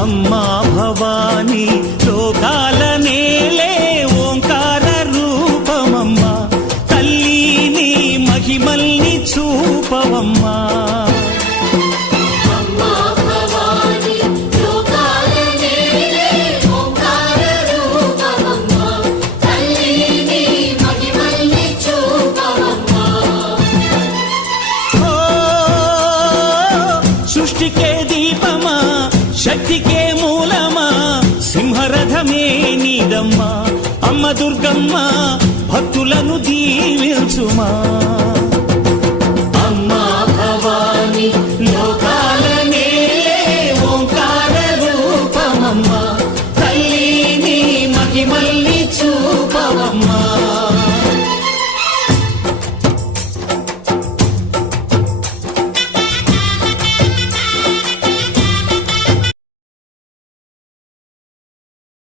అమ్మా భవానీ లోకాల నేలే ఓంకార రూపమమ్మా, తల్లి నీ మహిమల్ని చూపవమ్మా. సృష్టికే దీపమా, శక్తికే మూలమా, సింహరథమే నీదమ్మా. అమ్మ దుర్గమ్మ భక్తులను దీవించుమా.